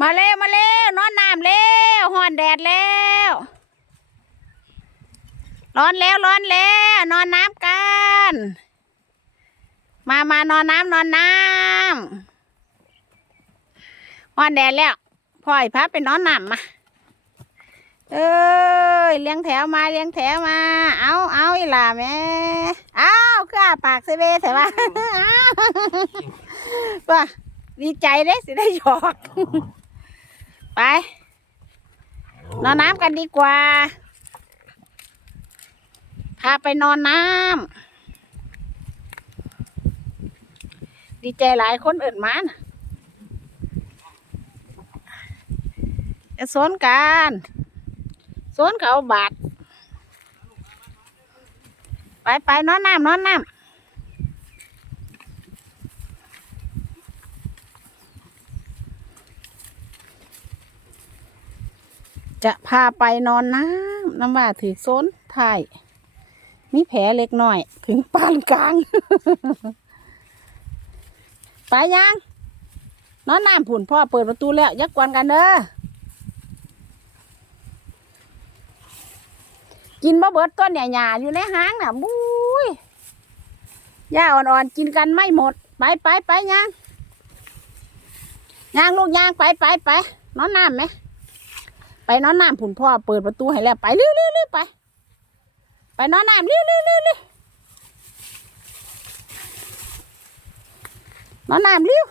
มาเร็วมาเร็วนอนน้ำเร็วหอนแดดแล้วร้อนแล้วร้อนแล้วนอนน้ำกัน มามานอนน้ำนอนน้ำหอนแดดแล้วพ่อยพาไปนอนน้ำมาเอ้ยเลี้ยงแถวมาเลี้ยงแถวมา เอาเอาอีหล่าแม่เอาคืออาปากเซเว่แต่ว่าว่าดีใจเด้สิได้หยอก ไปนอนน้ำกันดีกว่า พาไปนอนน้ำดีใจหลายคนอื่นมานะจะสนกันสนเขาบาดไปไปนอนน้ำนอนน้ำ จะพาไปนอนน้ำน้ำว่าถือโซนไทยมีแผลเล็กน้อย ถึงปานกลาง ไปยัง นอนน้ำผุนพ่อเปิดประตูแล้ว ยักกวนกันเด้อกินบะเบิดต้นเนี่ยหยาอยู่ในห้างน่ะบุ้ยหญ้าอ่อนๆกินกันไม่หมด ไปไปไปยังยังลูกยังไปไปไปนอนน้ำไหม ไปนอนน้ำผุนพ่อเปิดประตูให้แล้วไปเร็วเร็วเร็วไป ไปนอนน้ำเร็วเร็วเร็วเร็วนอนน้ำเร็ว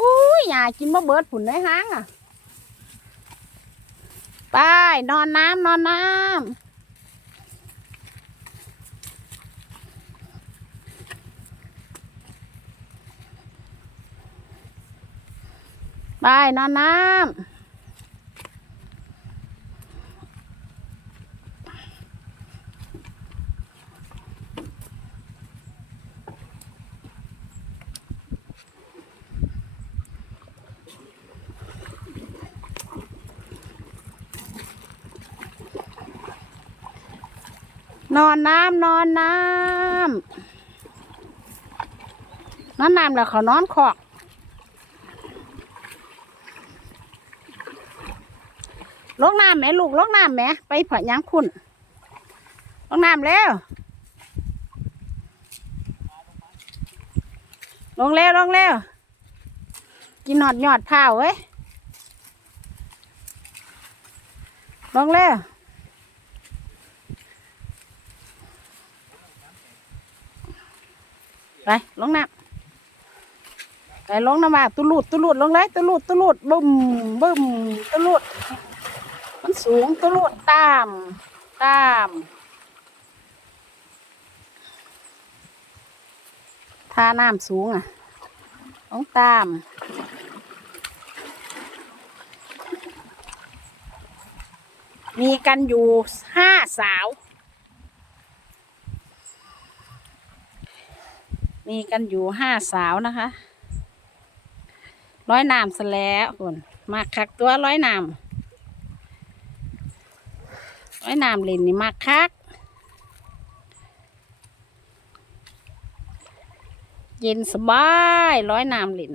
อุ้ยอย่ากินมะเบิดผุนในห้างอะไปนอนน้ำนอนน้ำไปนอนน้ำ นอนน้ำนอนน้ำนอนน้ำแล้วเขานอนขอกลงน้ำแหม่ลูกลงน้ำแหม่ไปเผายังคุณลงน้ำเร็วลงเร็วลงเร็วกินหนอดหยอดข้าเว้ยลงเร็ว ไปลงน้ำไปลงน้ำมาตุลุดตุลุดลงเลยตุลุดตุลุดบึ้มบึ้มตุลุดมันสูงตุลุดตามตามท่าน้ำสูงอะต้องตามมีกันอยู่ห้าสาว มีกันอยู่ห้าสาวนะคะร้อยน้ำซะแล้วคนมาคักตัวร้อยน้ำร้อยน้ำเล่นนี่มาคัก เย็นสบายร้อยน้ำเล่น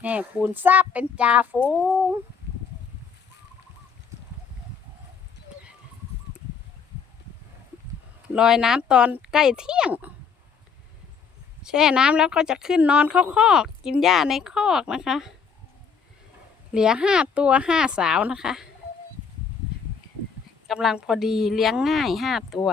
แม่ปูนซาบเป็นจ่าฟูง ลอยน้ำตอนใกล้เที่ยง แช่น้ำแล้วก็จะขึ้นนอนเข้าคอก กินหญ้าในคอกนะคะ เหลือห้าตัวห้าสาวนะคะกำลังพอดีเลี้ยงง่ายห้าตัว